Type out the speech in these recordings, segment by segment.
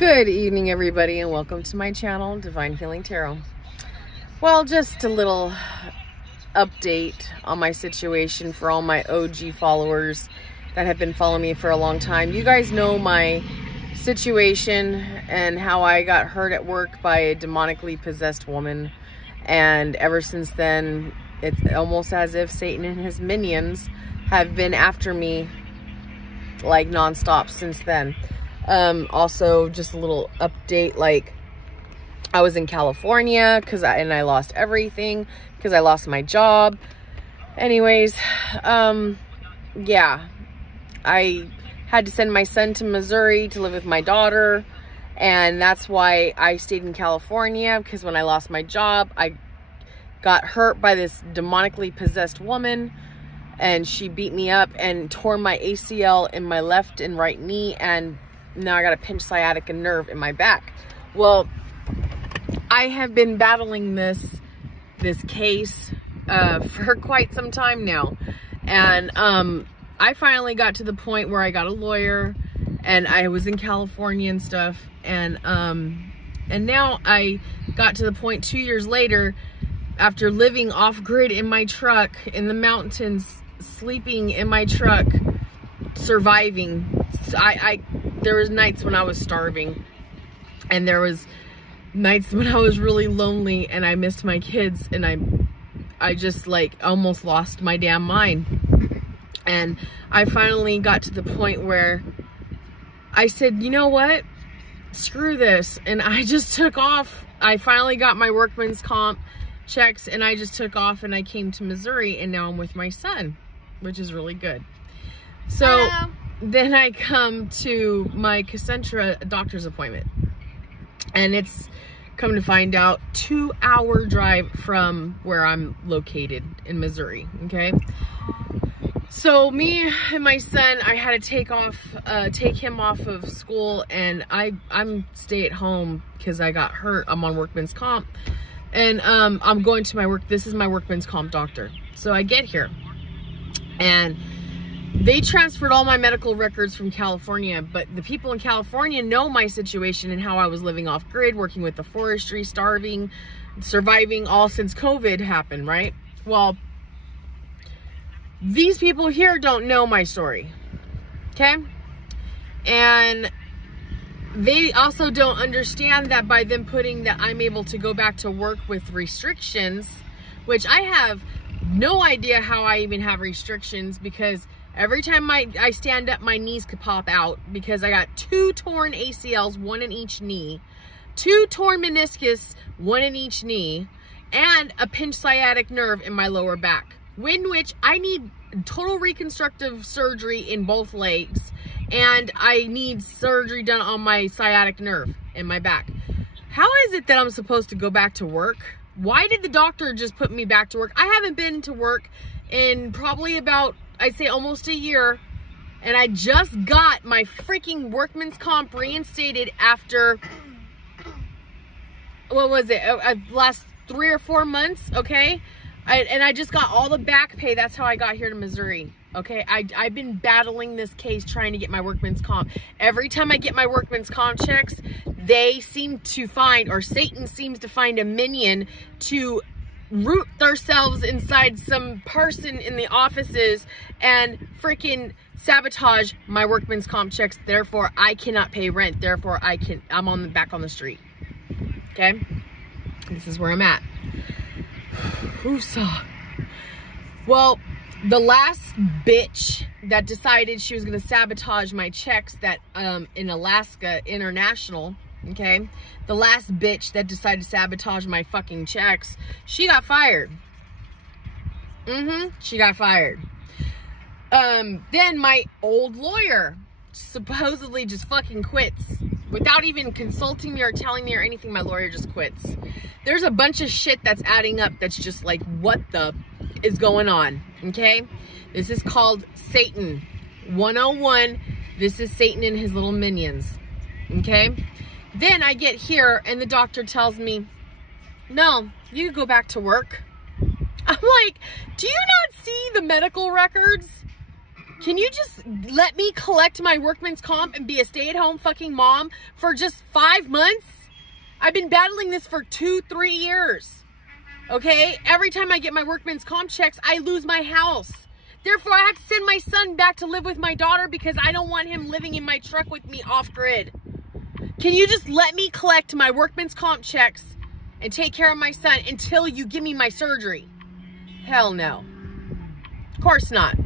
Good evening, everybody, and welcome to my channel, Divine Healing Tarot. Well, just a little update on my situation for all my OG followers that have been following me for a long time. You guys know my situation and how I got hurt at work by a demonically possessed woman. And ever since then, it's almost as if Satan and his minions have been after me like nonstop since then. Also, just a little update, like I was in California and I lost everything because I lost my job. Anyways, yeah, I had to send my son to Missouri to live with my daughter, and that's why I stayed in California, because when I lost my job, I got hurt by this demonically possessed woman, and she beat me up and tore my ACL in my left and right knee, and now I got a pinched sciatica nerve in my back. Well, I have been battling this case for quite some time now, and I finally got to the point where I got a lawyer, and I was in California and stuff, and now I got to the point 2 years later, after living off grid in my truck in the mountains, sleeping in my truck, surviving. There was nights when I was starving, and there was nights when I was really lonely and I missed my kids, and I just like almost lost my damn mind. And I finally got to the point where I said, you know what, screw this, and I just took off. I finally got my workman's comp checks, and I just took off and I came to Missouri, and now I'm with my son, which is really good. So hello. Then I come to my Cassandra doctor's appointment, and it's, come to find out, 2-hour drive from where I'm located in Missouri. Okay, so me and my son, I had to take him off of school, and I'm stay at home because I got hurt. I'm on workman's comp, and I'm going to my work. This is my workman's comp doctor. So I get here, and they transferred all my medical records from California, but the people in California know my situation and how I was living off grid, working with the forestry, starving, surviving, all since COVID happened, right? Well, these people here don't know my story, okay? And they also don't understand that by them putting that I'm able to go back to work with restrictions, which I have no idea how I even have restrictions, because every time I stand up, my knees could pop out, because I got 2 torn ACLs, 1 in each knee, 2 torn meniscus, 1 in each knee, and a pinched sciatic nerve in my lower back, in which I need total reconstructive surgery in both legs, and I need surgery done on my sciatic nerve in my back. How is it that I'm supposed to go back to work? Why did the doctor just put me back to work? I haven't been to work in probably about, I'd say, almost a year, and I just got my freaking workman's comp reinstated after, what was it, last 3 or 4 months, okay? And I just got all the back pay. That's how I got here to Missouri, okay? I've been battling this case trying to get my workman's comp. Every time I get my workman's comp checks, they seem to find, or Satan seems to find, a minion to root themselves inside some person in the offices and freaking sabotage my workman's comp checks. Therefore, I cannot pay rent. Therefore, I'm back on the street. Okay? This is where I'm at. Whoosah. Well, the last bitch that decided she was going to sabotage my checks that in Alaska International, okay, the last bitch that decided to sabotage my fucking checks, she got fired. She got fired. Then my old lawyer supposedly just fucking quits without even consulting me or telling me or anything. My lawyer just quits. There's a bunch of shit that's adding up that's just like, what the is going on, okay? This is called Satan 101. This is Satan and his little minions, okay? Then I get here and the doctor tells me, no, you can go back to work. I'm like, do you not see the medical records? Can you just let me collect my workman's comp and be a stay-at-home fucking mom for just 5 months? I've been battling this for 2-3 years. Okay? Every time I get my workman's comp checks, I lose my house. Therefore, I have to send my son back to live with my daughter because I don't want him living in my truck with me off-grid. Can you just let me collect my workman's comp checks and take care of my son until you give me my surgery? Hell no. Of course not.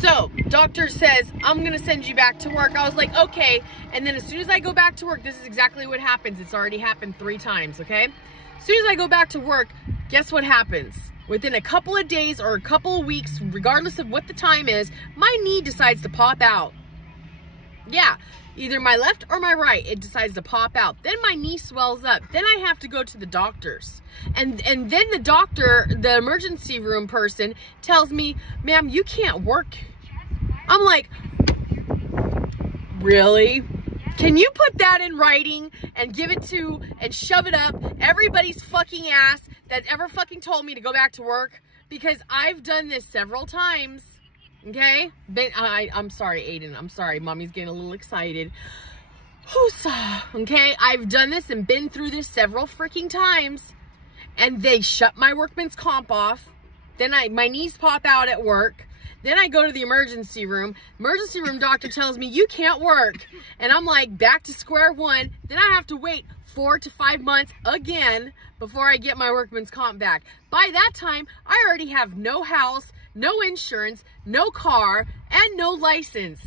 So, doctor says, I'm going to send you back to work. I was like, okay. And then as soon as I go back to work, this is exactly what happens. It's already happened 3 times, okay? As soon as I go back to work, guess what happens? Within a couple of days or a couple of weeks, regardless of what the time is, my knee decides to pop out. Yeah, either my left or my right, it decides to pop out. Then my knee swells up. Then I have to go to the doctors. And then the doctor, the emergency room person, tells me, ma'am, you can't work. I'm like, really? Can you put that in writing and give it to and shove it up everybody's fucking ass that ever fucking told me to go back to work? Because I've done this several times. Okay? I'm sorry, Aiden. I'm sorry. Mommy's getting a little excited. Okay? I've done this and been through this several freaking times. And they shut my workman's comp off. Then my knees pop out at work. Then I go to the emergency room. Emergency room doctor tells me, you can't work. And I'm like, back to square one. Then I have to wait 4 to 5 months again before I get my workman's comp back. By that time, I already have no house, no insurance, no car, and no license.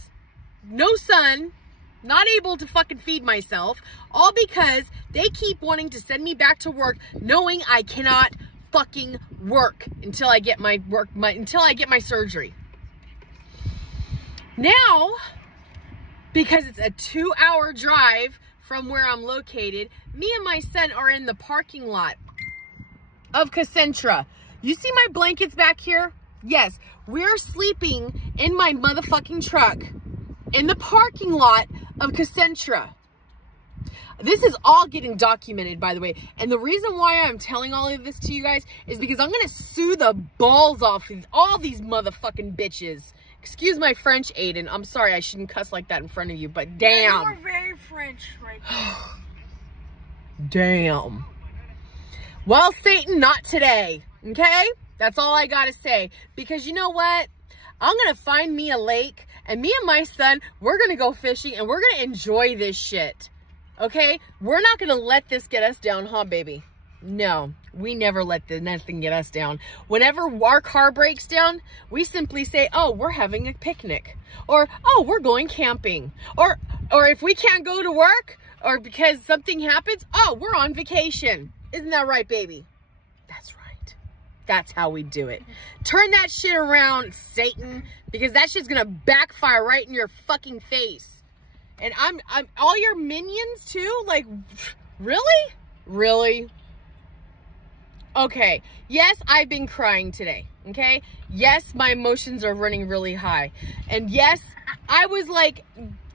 No son, not able to fucking feed myself, all because they keep wanting to send me back to work knowing I cannot fucking work until I get my surgery. Now, because it's a 2-hour drive from where I'm located, me and my son are in the parking lot of Concentra. You see my blankets back here? Yes, we're sleeping in my motherfucking truck in the parking lot of Concentra. This is all getting documented, by the way. And the reason why I'm telling all of this to you guys is because I'm going to sue the balls off of all these motherfucking bitches. Excuse my French, Aiden. I'm sorry, I shouldn't cuss like that in front of you, but damn. Yeah, you are very French right now. Damn. Well, Satan, not today. Okay? That's all I got to say. Because you know what? I'm going to find me a lake, and me and my son, we're going to go fishing, and we're going to enjoy this shit. Okay? We're not going to let this get us down, huh, baby? No, we never let nothing get us down. Whenever our car breaks down, we simply say, oh, we're having a picnic. Or, oh, we're going camping. Or if we can't go to work, or because something happens, oh, we're on vacation. Isn't that right, baby? That's right. That's how we do it. Turn that shit around, Satan, because that shit's gonna backfire right in your fucking face. And I'm all your minions too? Like, really? Really? Okay, yes, I've been crying today, okay? Yes, my emotions are running really high. And yes, I was like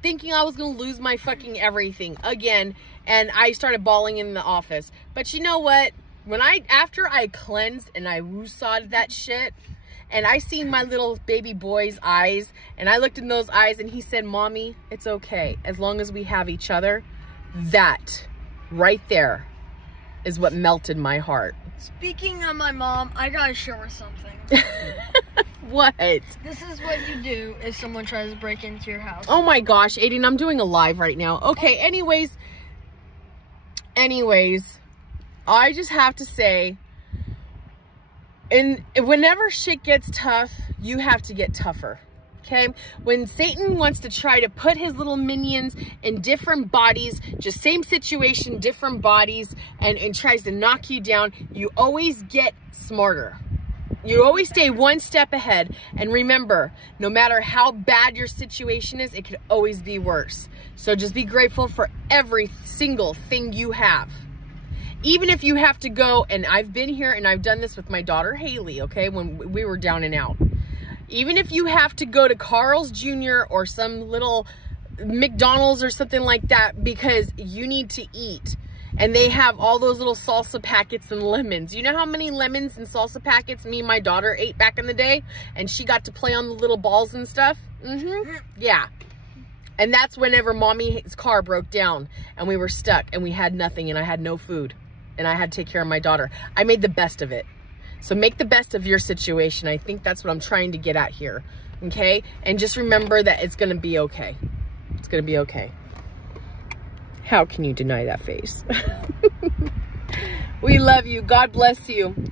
thinking I was gonna lose my fucking everything again, and I started bawling in the office. But you know what? After I cleansed and I woosawed that shit, and I seen my little baby boy's eyes, and I looked in those eyes and he said, Mommy, it's okay. As long as we have each other, that right there is what melted my heart. Speaking of my mom, I gotta show her something. What? This is what you do if someone tries to break into your house. Oh my gosh, Aiden, I'm doing a live right now. Okay, anyways, I just have to say, and whenever shit gets tough, you have to get tougher. Okay, when Satan wants to try to put his little minions in different bodies, just same situation, different bodies, and tries to knock you down, you always get smarter. You always stay one step ahead. And remember, no matter how bad your situation is, it could always be worse. So just be grateful for every single thing you have. Even if you have to go, and I've been here and I've done this with my daughter Haley, okay, when we were down and out. Even if you have to go to Carl's Jr. or some little McDonald's or something like that because you need to eat, And they have all those little salsa packets and lemons. You know how many lemons and salsa packets me and my daughter ate back in the day? And she got to play on the little balls and stuff? Yeah. And that's whenever mommy's car broke down and we were stuck and we had nothing and I had no food and I had to take care of my daughter. I made the best of it. So make the best of your situation. I think that's what I'm trying to get at here. Okay? And just remember that it's going to be okay. It's going to be okay. How can you deny that face? We love you. God bless you.